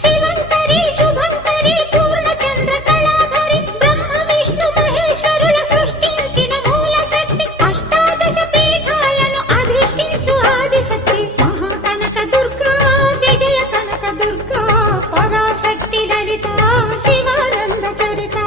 శివంకరి శుభంకరి పూర్ణచంద్ర కళాధరి బ్రహ్మ విష్ణు మహేశ్వరుల సృష్టించిన మూల శక్తి అష్టాదశ పీఠాలను అధిష్ఠించు ఆదిశక్తి మహాకనక దుర్గా విజయ కనక దుర్గా పరాశక్తి లలిత శివానంద చరిత.